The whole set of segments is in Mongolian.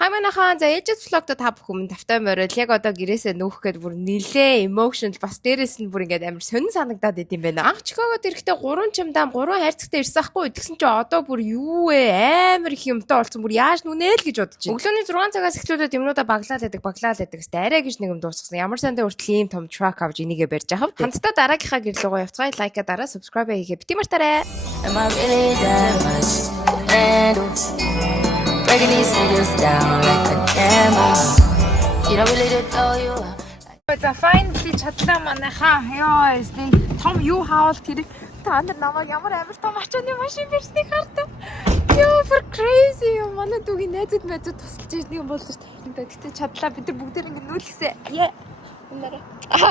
Манайхан за ээжэс влогт та бүхэн тавтай морил яг одоо гэрээсээ нүүх гээд бүр нилээ emotional бас дээрэс нь бүр ингээд амар сонин санагдаад идэм байна. Анх Чикагод ирэхдээ 3 чамдаам 3 хайрцагтай ирсэн ахгүй. Тэгсэн чинь одоо бүр юу вэ? Амар их юмтай болсон. Бүр яаж нүнэ л гэж бодож байна. Өглөөний 6 цагаас эхлүүлээд юмнуудаа баглаад байдаг. Гэвч арай гэж нэг юм дуусгасан. Ямар сандаа хүртэл ийм том truck авч энийгээ барьж авах. Хамтдаа дараагийнхаа гэрлүүгөө явцгаая. Лайка дараа subscribe хийгээ бити мартаарай. Breaking these niggas down like a demo. You don't really know you. За finally чадлаа манайхаа. Ёо, эсний том юу хаавал тэрийг та нар намайг ямар амар том ачааны машин бэрснийг хардаа. Ёо, for crazy. Манай дүүгийн найзууд тусалж ирсэн юм бол тэгтээ чадлаа бид нар бүгд ингэ нүүлгсэн. Яа.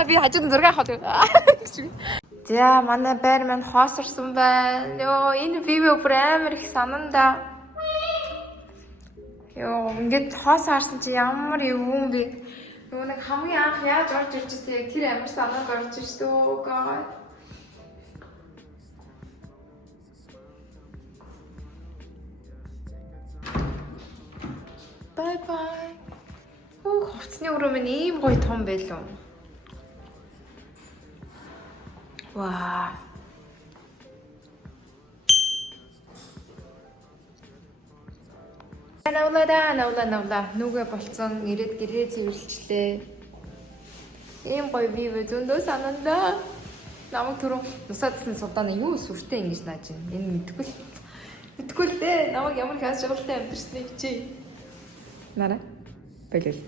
Би хажууд зураг авах. За манай байр маань хоосорсон байна. Ёо, энэ виво бүр амар их сананда. Ёо, ингээд хоос харсан чи ямар юм бэ? Юу нэг хамгийн анх яаж орж ирж ирсэн яг тэр амар санаанд орж ирсэн. Oh god. Bye bye. Хувцсны өрөө минь ийм гоё том байлаа. Ваа. Навла нүгэ болцсон ирээд гэрээ цэвэрлжлээ. Ийм гоё вив зөндөө санандаа. Намайг түрүү нусаадсан судаана юу сүртэй ингэж нааж байна. Энэ мэдгүй л дээ. Намайг ямар хаас жаргалтай амьдэрснэг чи. Нара. Бэлэл.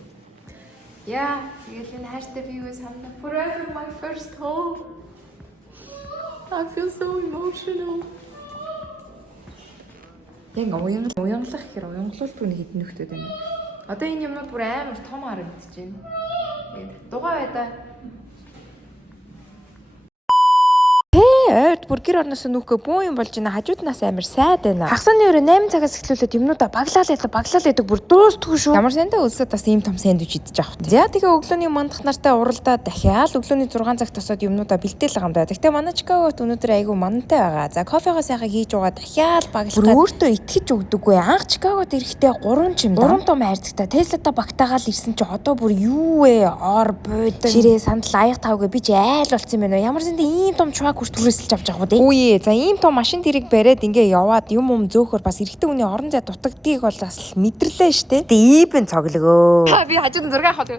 Яа, тэгээд энэ хайртай вив санаа. Forever my first home. I feel so emotional. Яг уянгалах гэхээр уянгалуулдаг нэг хэдэн нөхдөд байна. Одоо энэ юмнууд бүр амар том харагдаж байна. Тэгээд дугаа байдаа. Ойд бүр гэр орноос нүүхгээ бүү юм болж байна. Хажууднаас амар сайд байна. Хагасны өрөө 8 цагаас эхлүүлээд юмнуудаа баглаал байдаг бүр дуустгүй шүү. Ямар сандаа өлсөд бас ийм том сэндвич идэж авах. За тэгээ өглөөний мандах нартай уралдаад дахиад өглөөний 6 цагт тосоод юмнуудаа бэлдээл байгаа юм да. Гэхдээ манай Чикагот өнөөдөр айгүй мантай байгаа. За кофегоо сайхан хийж угаа дахиад баглаа. Өөртөө итгэж өгдөггүй. Анх Чикагот ирэхдээ 3 чимдаа 3 том хайрцагтай Теслатай багтаагаал ирсэн чи одоо бүр юу вэ? Ор бууд. Ширээ сандал аяг тавгээ би ч айл болцсон юм байна. Ямар сандаа ийм том truck хүрт түрээсэлж авч байгаа дээ. Үе. За ийм том машин тэрийг бариад ингээ яваад юм зөөхөр бас эрэгтэй хүний орон зай дутагдгийг бол бас мэдэрлээ штэ. Ийбэн цоглогөө. Би хажууд зураг авах.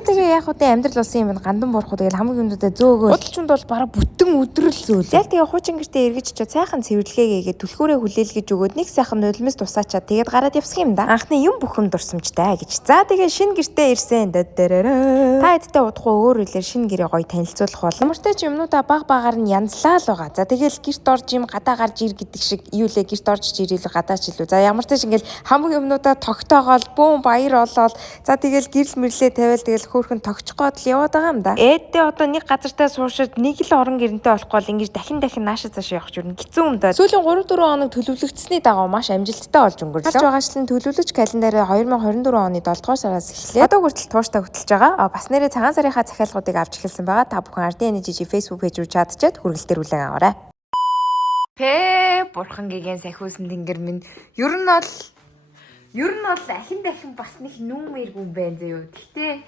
Тэгээ яг хөө амьдрал болсон юм гандан буурах тэгэл хамгийн юмдаа зөөгөө. Удалчунд бол бараг бүтэн өдрөл зөөл. Яг тэгээ хуучин гэртээ эргэж очиод сайхан цэвэрлэгээгээд түлхүүрээ хүлээлгэж өгөөд нэг сайхан нулимс тусаачаад тэгээд гараад явсах юм да. Анхны юм бүхэн дурсамжтай гэж. За тэгээ шинэ гэртээ ирсэн. Та эдтэй удахгүй өөр үлээр шинэ гэрээ гоё танилцуулах болно. Мөртэй ч юмнуудаа баг нь янзлаа л байгаа. За тэгэл гэрт орж юм гадаа гарч ир гэдэг шиг юу лээ гэрт орж ирэл гадаач илүү. За ямар ч тийм ингээл хамгийн юмнуудаа тогтоогоол бүүн баяр олоод за тэгэл гэрэл мэрлээ тавиал тэгэл хөөхөн тогтчихгоод л яваад байгаа юм да. Ээдээ одоо нэг газартаа суушаад нэг л орон гэрэнтэй болохгүй бол ингэж дахин наашаа цааш явах юм хэцүү юм да. Сүүлийн 3-4 хоног төлөвлөгдсөний дагуу маш амжилттай болж өнгөрлөө. Харж байгаачлан төлөвлөж календараа 2024 оны 7 дугаар сараас эхлээд одоо хүртэл тууштай хөтлөж байгаа. Бас нэрээ цагаан сарынхаа захиалгуудыг авч эхэлсэн байгаа. Та бүхэн RDNGG Facebook пэйж рүү чатчаад хүргэлтээр хүлээн аваарай. Бурхан гээгэн сахиусан тэнгэр минь. Ер нь бол дахин бас нэг нүүмээргүй юм байна зөө. Гэхдээ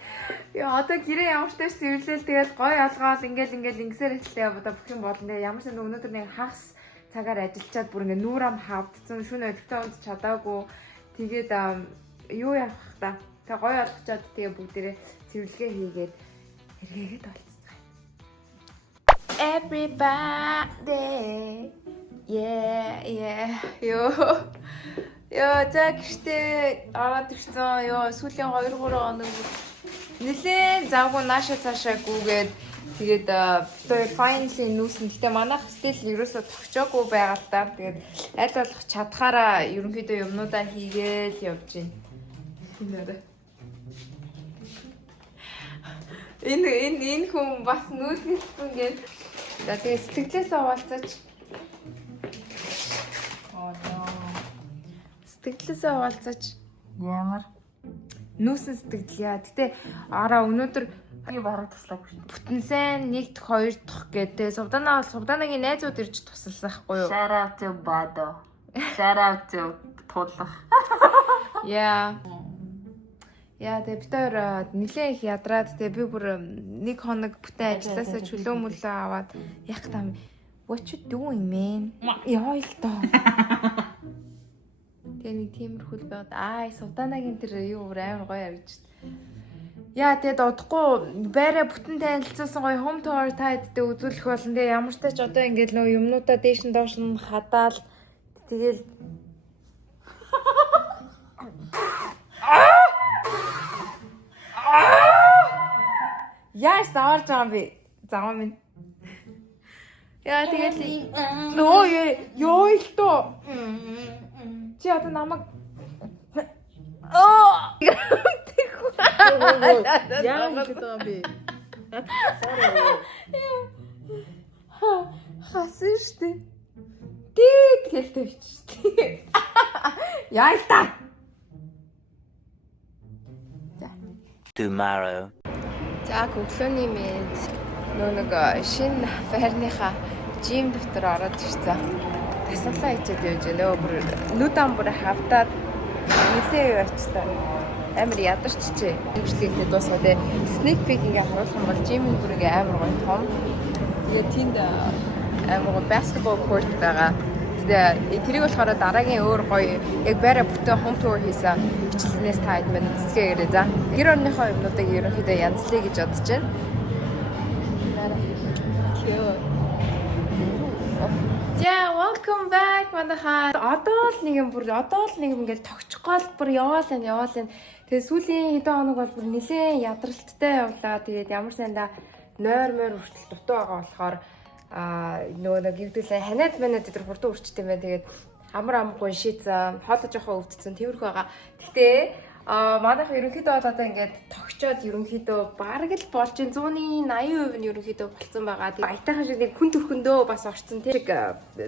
одоо гэрээ ямар ч тааш цэвэрлээл тэгэл гой алгаал ингээл ингэсээр хэлээ одоо бүх юм болно. Ямар ч өнөөдөр нэг хагас цагаар ажиллачаад бүр ингээ нүүр ам хавдсан шүн өдөртөө унц чадаагүй. Тэгээд юу явах та. Тэг гой алгачаад тэгээ бүгдээрээ цэвэрлэгээ хийгээд хэрэгэгээд болцсон. Everybody. Yeah. Ёо, за гэртээ ороод ирсэн. Ёо, сүүлийн 2-3 хоног нэлээд завгүй наашаа цаашаа гүгээд тэгээд finally нүүсэн. Гэтэ манайх стил ерөөсөө тогчоогүй байгаа л да. Тэгээд аль болох чадхаараа ерөнхийдөө юмнуудаа хийгээл явж байна. Энэ хүн бас нүүлгэлсэн гээд за тэгээд сэтгэлээсээ хуваалцаач. Сэтгэлээсээ хуваалцаач. Ямар нүүсэн сэтгэл яа. Гэтэ өнөөдөр бараг туслаагүй шүү. Бүтэн сайн 1 дахь 2 дахь гэдэг. Сувданагийн найзууд ирж тусалсан хгүй юу? Shout out to Bado. Shout out to Тулах. Yeah. Яа тэгээ бид хоёр нэлээ их ядраад тэгээ би бүр нэг хоног бүтэн ажилласаа чөлөө мөлөө аваад яг там what you doing man? Яа л тоо. Тэгээ нэг тиймэрхүүл байгаад Сувданагийн тэр юу амар гоё харагдчих. Яа тэгээд удахгүй байраа бүтэн танилцуулсан гоё home tour та хэдтэй үзүүлэх болно. Тэгээ ямар ч тач одоо ингээд нөө юмнуудаа дээш нь доош нь хадаал тэгэл Яа саарж байгаа юм би. Заваа минь. Яа тэгэл нөө ёо л тоо. Чи одоо намайг яа гэдэг юм би. Хасан штэ. Дээд хэлтэй бичтэй. Яа л та. Tomorrow. За өглөөний мэнд нэг шинэ байрныхаа жим дотор ороод ирсэн. Тасалаа хийчихэд явж нөө бүр нүд амбар хавтаад нэлээ явчихсан. Амар ядарчжээ. Хэмжлэхдээ дуусгаа тэ sneak peek ингээ харуулах юм бол жимийн бүр ингээ амар гоё том. Тэгээ тэнд амар гоё basketball court байгаа. Тэгээ тэрийг болохоор дараагийн өөр гоё яг байраа бүтэн home tour хийсэн бичлэгнээс та хэд минь үзсгээгээрэй за. Гэр орныхоо юмнуудыг ерөнхийдөө янзлая гэж бодож байна. За welcome back манайхаа. Одоо л нэг юм ингээл тогтчихгоол бүр яваал энэ. Тэгээ сүүлийн хэдэн хоног бол бүр нэлээд ядралттай явлаа. Тэгээд ямар сайндаа нойр мойр хүртэл дутуу байгаа болохоор нөгөө гівдүүлээ ханаад манад дээр хурдан үрчтэй байна. Тэгээд амар амгүй шийдсэн, хоолой жоохон өвдсөн тэрхүү байгаа. Гэхдээ манайх ерөнхийдөө бол одоо ингээд тогтчоод ерөнхийдөө бараг л болж 180% нь ерөнхийдөө болцсон байгаа. Тэгээд айтайхан шиг нэг хүн төрхөндөө бас орцсон тэр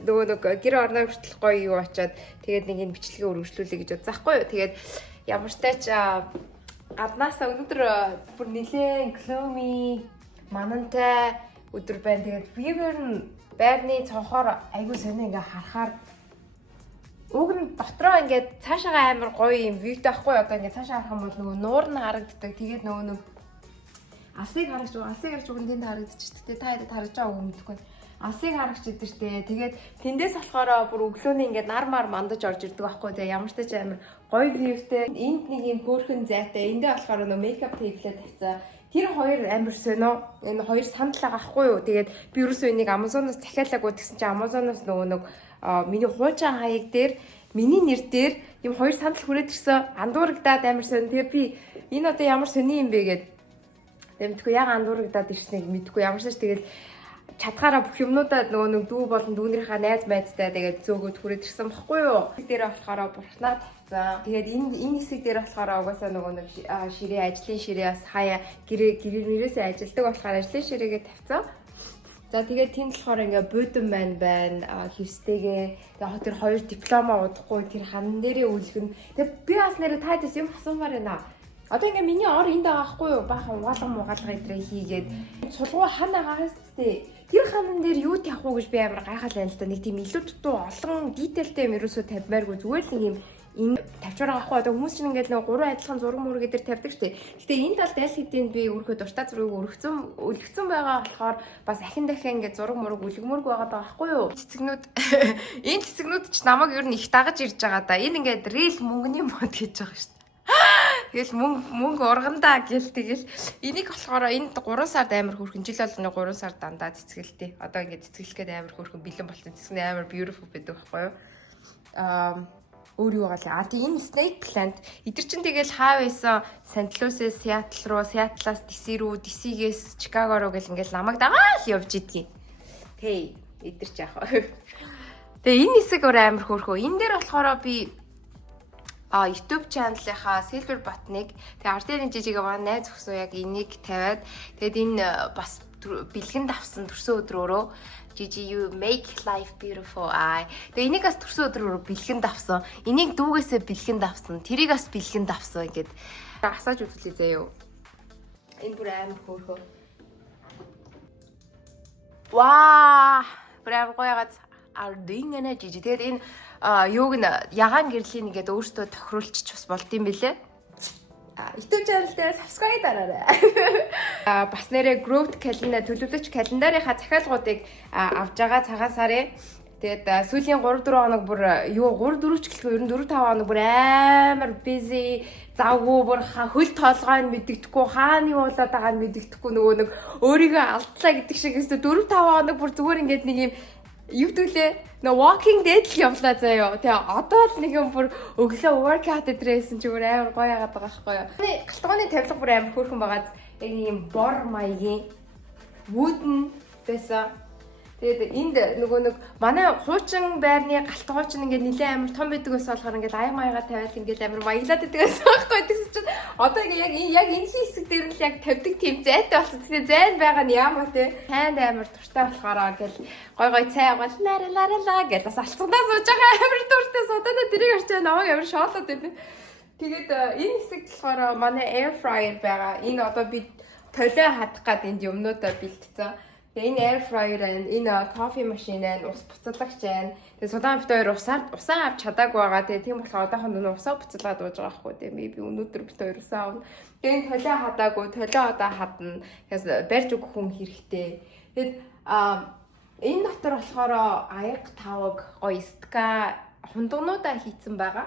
нөгөө гэр орноо хүртэл гоё юу очоод тэгээд нэг энэ бичлэгээ өргөжлүүлэе гэж бодсаахгүй юу. Тэгээд ямар ч тач гаднаасаа өнөөдөр бүр нэлээд гломи манантай өдөр байна. Тэгээд viewer нь байрны цонхоор айгүй сонио ингээ харахаар уг нь дотроо ингээд цаашаа амар гоё юм вьютэй ахгүй одоо ингээд цаашаа харах юм бол нөгөө нуур нь харагддаг. Тэгээд нөгөө алсыг харагч уг нь тэнд харагдчихтэй. Та хэд харж байгаа үг мэдэхгүй. Алсыг харагч идэртэй. Тэгээд тэндээс болохоор бүр өглөөний ингээд нар мар мандаж орж ирдэг байхгүй. Тэгээд ямар ч тач амар гоё вьютэй. Энд нэг юм хөөрхөн зайтай. Эндээ болохоор нөгөө мейкап тэглээ тавьцаа. Тэр хоёр амар сонио. Энэ хоёр санал байгаа ахгүй юу. Тэгээд би ерөөсөө энийг Amazon-оос захиалаагүй гэсэн чинь Amazon-оос нөгөө миний хуучаа хаяг дээр миний нэр дээр юм хоёр санал хүрээд ирсэн. Андуурагдаад амар сонио. Тэгээ би энэ одоо ямар сонио юм бэ гэд. Тэгээд мэдгүй яг андуурагдаад ирснийг мэдгүй. Ямар ч тэгэл чадхаараа бүх юмнуудаа нөгөө дүү болон дүүнийхээ найз майзтай тэгээд зөөгөөд хүрээд ирсэн баггүй юу. Дээр болохоор бурхнаа тавьсан. Тэгээд энэ хэсэг дээр болохоор угаасаа нөгөө нэг ширээ ажлын ширээ бас хаяа гэрээрээсээ ажилдаг болохоор ажлын ширээгээ тавьсан. За тэгээд тэнд болохоор ингээ буудан байна хевстэйгээ тэгээд тэр хоёр диплома удахгүй тэр хан дээрээ үлгэн. Тэгээд би бас нэрээ тайдас юм асуумаар байна. Одоо ингээ миний ор энд байгаа хгүй юу? Баахан угаалга идрээ хийгээд сулгуу хана гаагастэй. Тэр ханан дээр юу тавих уу гэж би амар гайхал байна л да. Нэг тийм илүү дутуу олон дитейлтэй юм ерөөсөө тавьмааргүй зүгээр л нэг юм энэ тавьчаар байгаа хгүй. Одоо хүмүүс чинь ингээд нэг гурван адилхан зураг мөрөг дээр тавьдаг штеп. Гэтэ энэ талд аль хэдийн би өөрөхөө дуртай зургийг өлгцөн байгаа болохоор бас ахин дахин ингээд зураг мөрөг өлгмөрг байгаа даахгүй юу? Цэцэгнүүд энэ цэцэгнүүд ч намайг ер нь их дагаж ирж байгаа да. Энэ ингээд рил мөнгөний мод гэж байгаа штеп. Тэгэл мөнгө ургандаа гэл тэгэл энийг болохоор энд 3 сард амар хөрхөн жил болгоны 3 сар дандаа цэцгэлтэй. Одоо ингээд цэцгэлэх гээд амар хөрхөн бэлэн болсон. Цэцгэн амар beautiful байдаг байхгүй юу? Өөр юу гаалаа. Тэгээ энэ snake plant эдгэр чин тэгэл хаа байсан Сант-Луисээс Сиатлаас DC рүү, DC-гээс Чикаго руу гэл ингээл намайг дагаа л явж идгийг. Hey, эдгэр ч яах вэ? Тэгээ энэ хэсэг өөр амар хөрхөө. Энэ дээр болохоор би YouTube channel-ийнхаа Silver button-ыг тэгээ ардын жижиг маань найз өгсөн яг энийг тавиад тэгээд энэ бас бэлгэнд авсан төрсөн өдрөөрөө Gigi you make life beautiful тэгээ энийг бас төрсөн өдрөөрөө бэлгэнд авсан. Энийг дүүгээсээ бэлгэнд авсан. Тэрийг бас бэлгэнд авсан гэд асааж үзүүлээ заяа. Энэ бүр амар хөөрхөө. Ваа! Брэв гоёгац ардын гэнэ Gigi. Тэгээд энэ юуг нь ягаан гэрлийн нэгэд өөртөө тохируулчих бас болд юм бэлээ. YouTube channel дээр subscribe дараарай. Бас нэрээ growth calendar төлөвлөгч календарынхаа захиалгуудыг авж байгаа цагаан сарын. Тэгээд сүүлийн 3-4 хоног бүр 3-4 ч гэлгүй ер нь 4-5 хоног бүр амар busy завгүй бүр хөл толгой нь мэддэгдэхгүй хаана юу болоод байгааг нь мэддэгдэхгүй нөгөө нэг өөрийгөө алдлаа гэдэг шиг өстө 4-5 хоног бүр зүгээр ингээд нэг юм юу гэдүүлээ нөө walking dead л явлаа заяа. Тэгээ одоо л нэг юм бүр өглөө workout дээрсэн чи бүр амар гоё яагаад байгаа байхгүй юу. Галтгооны тавилга бүр амар хөөрхөн байгаад яг юм бор маягийн wooden байсан. Тэгээд энд нөгөө нэг манай хуучин байрны галтгооч нь ингээд нэлээд амар том байдаг ус болохоор ингээд аяга маяга тавиал ингээд амар маяглаад байдаг гэсэн байхгүй гэсэн чинь одоо яг энэ хэсэг дээр л яг тавьдаг тийм зайтай болсон. Тэгээ зайн байгаа нь яамаа те хайнд амар дуртай болохоор ингээд гой цай аваад лараларала гэж бас алцгандаа сууж байгаа амар дуртай суудаа тэрийг орчоо намайг амар шоолоод байна. Тэгээд энэ хэсэгт болохоор манай air fryer байгаа. Энэ одоо би толио хадах гад энд юмнуудаа бэлтцсэн. Тэгээ энэ air fryer энэ кофе машин ус буцалгагч байна. Тэгээ судаан бит хоёр усаа авч чадаагүй байгаа. Тэгээ тийм болохоор одоохонд усаа буцалгаад ууж байгаа байхгүй. Тэгээ би өнөөдөр бит хоёр усаа авна. Тэгээ энэ толио хадаагүй, толио одоо хадна. Тэгээс барьж өгөх хүн хэрэгтэй. Тэгээд энэ дотор болохоор аяг тавг гоё стка хундагнуудаа хийцэн байгаа.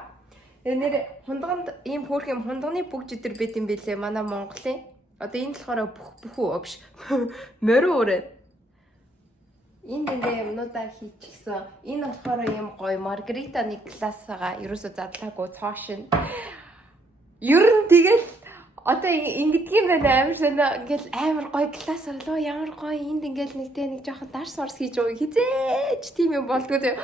Тэгээ нэр хундганд ийм хөөрх юм хундганы бүгж өдр байт юм бэлээ манай Монголын. Одоо энэ болохоор бүхүү биш. Морин өрөө. Энд ингээ юмнуудаа хийчихсэн. Энэ болохоор юм гоё маргаританы классаага ерөөсө задлаагүй цоошин. Ер нь тэгэл одоо ингэдгийм байна амар шинэ ингээл амар гоё класс орлоо ямар гоё энд ингээл нэг жоохон дарс орс хийж өгөө хизээч тийм юм болдгоо зөө.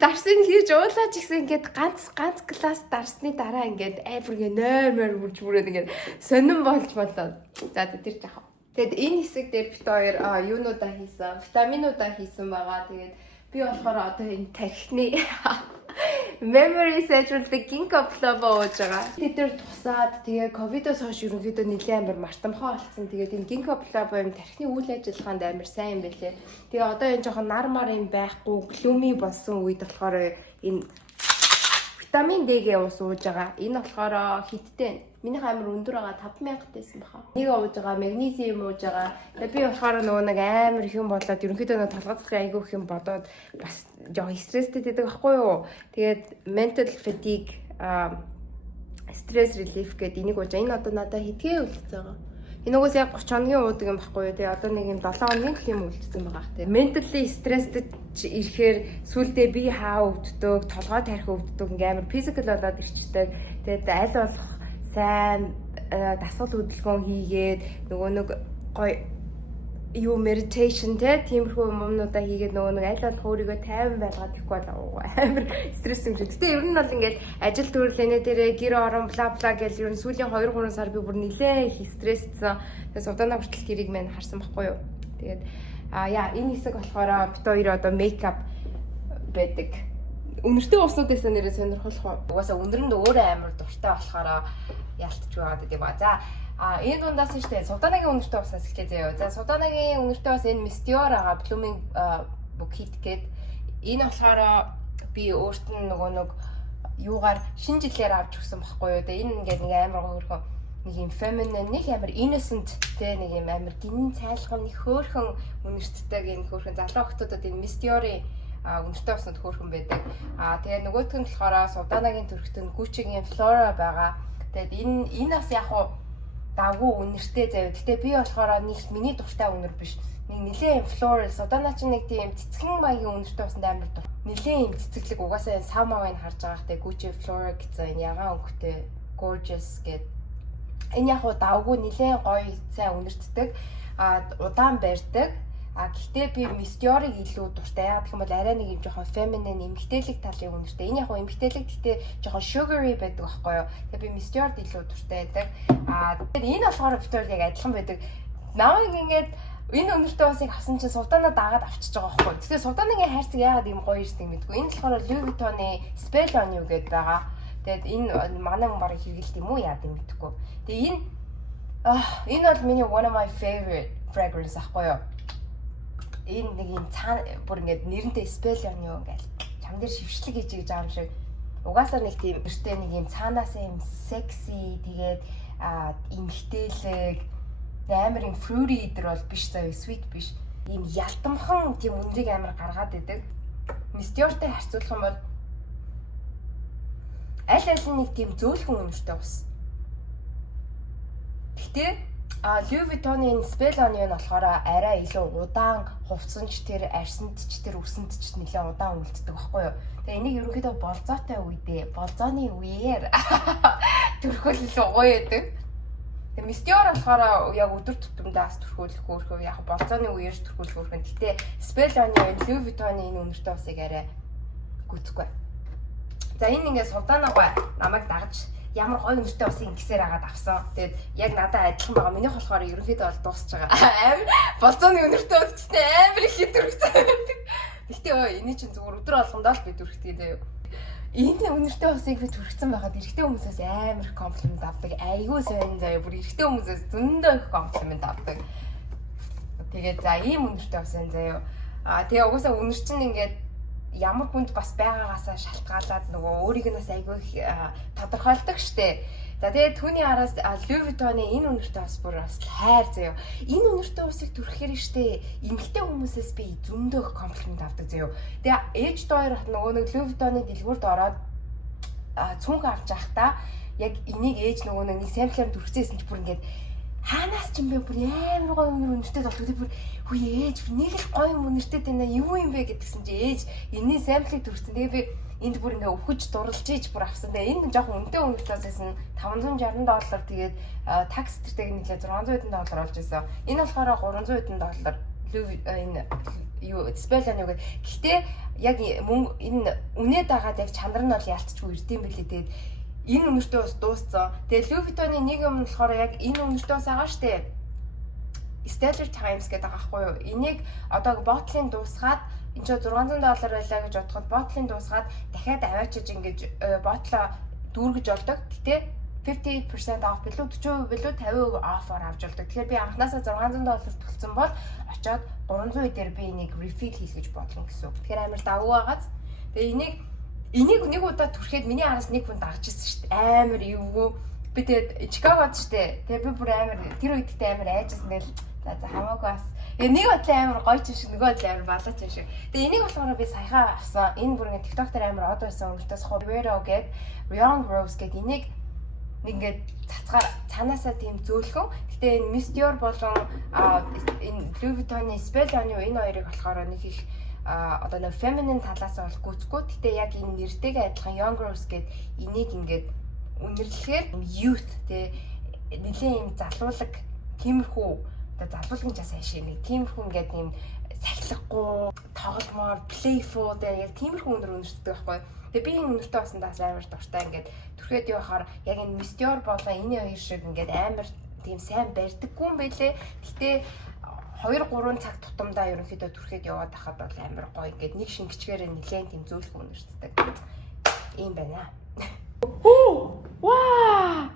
Дарсыг хийж уулаач гэсэн ингээд ганц класс дарсны дараа ингээд амар ингээ нойр үрж бүрээд ингээд сонирн болж болоо. За тэр жахаа. Тэгэд энэ хэсэг дээр бит хоёр юунуудаа хийсэн, витаминуудаа хийсэн байгаа. Тэгээд би болохоор одоо энэ тархины memory sajруулдаг ginkgo biloba ууж байгаа. Тэд дээр тусаад тэгээ ковидоос хойш ерөнхийдөө нэлээд амар мартамхаа болсон. Тэгээд энэ ginkgo biloba юм тархины үйл ажиллагаанд амар сайн юм байлээ. Тэгээ одоо энэ жоохон нар юм байхгүй, gloomy болсон үед болохоор энэ витамин D-гээ ус ууж байгаа. Энэ болохоор хиттэй. Минийх амар өндөр байгаа 5000 гэсэн баха. Нэг ууж байгаа, магнезиум ууж байгаа. Тэгээ би болохоор нөгөө нэг амар их юм болоод ерөнхийдөө нөгөө толгойцгийн айгүй их юм бодоод бас жоо стресстэй байдаг байхгүй юу? Тэгээд mental fatigue, stress relief гэдэг энийг ууж. Энэ одоо надад хэдгээ үлдсэн байгаа. Энэ угаас яг 30 хоногийн уудаг юм байхгүй юу? Тэгээ одоо нэг юм 7 хоногийн гэх юм үлдсэн байгаа. Тэгээ mentally stressed ирэхээр сүулдэ би хаа өвддөг, толгой тарих өвддөг, ингээм амар physical болоод ирчдэг. Тэгээд аль болох сайн дасгал хөдөлгөөн хийгээд нөгөө нэг гоё юу meditation тиймэрхүү юмнуудаа хийгээд нөгөө нэг аль болох өөрийгөө тайван байлгаад ихгүй болоо амар стресс юм. Гэтэ ер нь бол ингээд ажил төрөлнөө дээрээ гэр орон бла бла гэж ер нь сүүлийн 2-3 сар би бүр нилээ их стрессцсэн. Тэгээд удаанаа хүртэл гэрийг мань харсан байхгүй юу. Тэгээд энэ хэсэг болохоор бит хоёр одоо мейкап байдаг. Үнэртэй уснуудаас нэрээ сонирхолтой. Угаасаа өндөр нь өөрөө амар дуртай болохоор ялтж байгаад гэдэг ба. За энэ дундаас нь штэ Суданагийн үнэртэй уснаас эхлэе заяа. За Суданагийн үнэртэй ус энэ Mistior байгаа Blooming Bouquet гээд энэ болохоор би өөрт нь нөгөө нэг юугаар шинэ жилээр авч өгсөн байхгүй юу. Тэгээ энэ ингээд нэг амар хөөрхөн нэг юм feminine нэг амар innocent те нэг юм амар гинэн цайлган нэг хөөрхөн үнэртдэг энэ хөөрхөн залуу охтуудад энэ Mistior-ийн үнэртэй уснууд хөөрхөн байдаг. Тэгээ нөгөөх нь болохоор Суданагийн төрхтөн Gucci-гийн Flora байгаа. Тэгээд энэ бас яг хуу давгүй үнэртэй заяа. Гэтэ би болохоор нэг миний дуртай үнэр биш. Нэг нэлээд Flora Судана ч нэг тийм цэцгэн маягийн үнэртэй усанд амар дур. Нэлээд юм цэцэглэг угаасаа Самавыг харж байгаа хэрэг Gucci Flora гэсэн энэ ягаан өнгөтэй gorgeous гэдэг. Энэ яг хуу давгүй нэлээд гоё сайн үнэртдэг. Удаан барьдаг. Гэхдээ би Mistior-ыг илүү дуртай. Яг гэх юм бол арай нэг юм жоохон feminine эмгтээлэг талын үнэртэй. Энэ яг хоо эмгтээлэг гэхдээ жоохон sugary байдаг байхгүй юу. Тэгээ би Mistior-д илүү дуртай байдаг. Тэгээд энэ болохоор битүүр яг адилхан байдаг. Намайг ингээд энэ үнэртэй усыг авсан чинь Суданаа дагаад авчиж байгаа байхгүй юу. Тэгэхээр Суданагийн хайрцаг яагаад ийм гоё ирдэг мэдгүй. Энэ болохоор Louis Vuitton-ы Spell on You гэдэг байгаа. Тэгээд энэ манай хүн барыг хэрэгэлт юм уу яа гэм мэдгүй. Тэгээ энэ бол миний one of my favorite fragrance ахгүй юу. Энэ нэг юм цаа бүр ингээд нэрнтэй Spell on You ингээл чам дээр шившлэг хийж байгаа юм шиг Угаасаа нэг тийм өртөө нэг юм цаанаас юм секси тэгээд эмхтээлэг амар юм fruity идэр бол биш заяа sweet биш. Ийм ялтамхан тийм үнэрийг амар гаргаад идэг. Мистёртэй харьцуулах юм бол аль нэг тийм зөөлхөн үнэртэй ус. Гэтэ Louis Vuitton-ийн Spell On-ын болохоор арай илүү удаан хувцсанч тэр арьсанд ч тэр үсэнд ч нэлээд удаан үлддэг байхгүй юу. Тэгээ энийг ерөнхийдөө болзоотой үедээ, болзооны үеэр төрхөл илүү гоё байдаг. Тэгээ Mistyor болохоор яг өдөр тутамдаас төрхүүлэх хөөрхөө яг болзооны үеэр төрхүүлэх хөөрхөн. Гэтэ Spell On-ын Louis Vuitton-ийн энэ үнэртэй усыг арай гүцэхгүй. За энэ ингээд сулдаанаа намайг дагаж ямар гоё үнэртэй бас ингэсээр агаад авсан. Тэгээд яг надад адилхан байгаа. Минийх болохоор ерөнхийдөө бол дуусч байгаа. Амар болзооны үнэртэй ус гэснээр амар их дүрхсэн. Гэхдээ энэ чинь зүгээр өдөр болгондоо л би дүрхдэг дээ. Энэ үнэртэй усыг би дүрхсэн байгаад эрэгтэй хүмүүсээс амар их комплимент авдаг. Айгуу сайн заяа бүр эрэгтэй хүмүүсээс зөндөө их комплимент авдаг. Тэгээд за ийм үнэртэй ус энэ заяа. Тэгээ угаасаа үнэр чинь ингээд ямар хүнд бас байгаагаасаа шалтгаалаад нөгөө өөрийг нь бас айгүй тодорхойлдог штэ. За тэгээд түүний араас Louis Vuitton-ийн энэ үнэртэй бас бүр бас хайр заяа. Энэ үнэртэй усыг түрхэхээр штэ эмэгтэй хүмүүсээс би зөндөө комплимент авдаг заяа. Тэгээ ээж доор нөгөө нэг Louis Vuitton-ийн дэлгүүрт ороод цүнх авч явахдаа яг энийг ээж нөгөө нэг самплаар түрхсээсэн ч бүр ингээд хаанаас ч юм бэ бүр амар гоё үнэртэй болдог. Тэг бүр хүү ээж нэг л гоё үнэртэй байна юу юм бэ гэдгсэн чи ээж энэний самплыг төрсөн. Тэгээ би энд бүр ингээ өвхөж дурлж ийж бүр авсан. Тэгээ энэ жоохон үнэтэй үнэртэйсэн $560 тэгээд такс тэртэг нийлээ $600 олж исэн. Энэ болохоор $300 энэ юу Spell On юу гэх. Гэхдээ яг энэ үнэт дагаад яг чанар нь бол ялцчихгүй ирдэм билээ. Тэгээд энэ үнэртэй ус дууссан. Тэгээ Louis Vuitton-ийн нэг юм болохоор яг энэ үнэртэй ус байгаа штэ. Stellar Times гэдэг байгаа байхгүй юу? Энийг одоо ботлын дуусгаад энэ ч $600 байлаа гэж бодоход ботлын дуусгаад дахиад аваачиж ингэж ботлоо дүүргэж олдог. Гэтэ 50% off билүү 40% билүү 50% off-оор авч олдог. Тэгэхээр би анханасаа $600 төлсөн бол очоод 300 дээр би энийг refill хийх гэж бодлоо гэсэн. Тэгэхээр амар давгүй байгааз. Тэгээ энийг нэг удаа түрхэд миний араас нэг хүн дагж ирсэн шүү дээ. Амар эвгүй. Би тэгээд Чикагод шүү дээ. Тэгээ би бүр амар тэр үедээ амар айжсэн гэл. За хамаагүй бас. Нэг бодлоо амар гоё ч шиг нөгөө бодлоо амар балаач юм шиг. Тэгээ энийг болохоор би саяхан авсан. Энэ бүр ингээд TikTok дээр амар од байсан өмнөдөөс Rivero гээд Young Rose гээд энийг нэг ингээд цацгаар цаанаасаа тийм зөөлхөн. Гэтэ энэ Mistyor болон энэ Louis Vuitton-ийн Spell On-ийн энэ хоёрыг болохоор нэг их одоо нэг feminine талаас бол гүцэхгүй. Гэтэ яг энэ нэртэйгээ адилхан Young Rose гээд энийг ингээд үнэрлэхээр youth тэ нэлийн юм залуулаг тиймэрхүү одоо залуулагын жас хайшиг нэг тиймэрхүү ингээд юм сахилахгүй тогломоор playful тэ яг тиймэрхүү үнэр үнэртдэг байхгүй. Тэгээ би энэ үнэртэй басандаас амар дуртай ингээд түрхэд явахаар яг энэ Mistyor болоо энэ хоёр шиг ингээд амар тийм сайн барьдаггүй юм байлээ. Гэтэ 2-3 цаг тутамдаа ерөнхийдөө түрхэд яваад хахад бол амар гоё ингээд нэг шингэчгээр нэлээд тийм зөөлхөн үнэртдэг. Ийм байна. Ваа!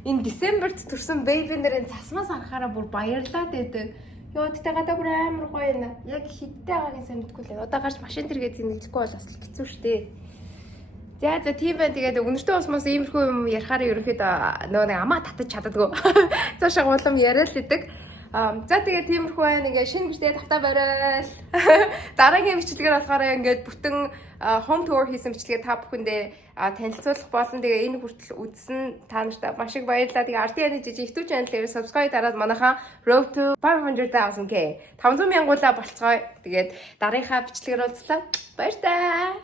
Энэ Десемберт төрсэн baby нарын цасмаас харахаараа бүр баярлаад байдаг. Йоо тэгтээ гадаа бүр амар гоё байна. Яг хиттэй байгаагийн сайн мэдгүй лээ. Одоо гарч машин тэргээ зинэглэхгүй бол бас хэцүү шттэ. За тийм байна. Тэгээд үнэртэй усмаас иймэрхүү юм ярихаараа ерөнхийдөө нөгөө нэг амаа татаж чаддаггүй. Цаашаа улам яриад л идэг. За тэгээ тиймэрхүү байна. Ингээ шинэ гэртээ тавтаа барайл. Дараагийн бичлэгээр болохоор ингээд бүтэн home tour хийсэн бичлэгээ та бүхэндээ танилцуулах болон тэгээ энэ хүртэл үзсэн та нартай маш их баярлалаа. Тэгээ RTN жижиг YouTube channel-ээр subscribe дараад манайхаа Road to 500,000k 500,000 болцгоё. Тэгээд дараагийнхаа бичлэгээр уулзлаа. Баяр таа.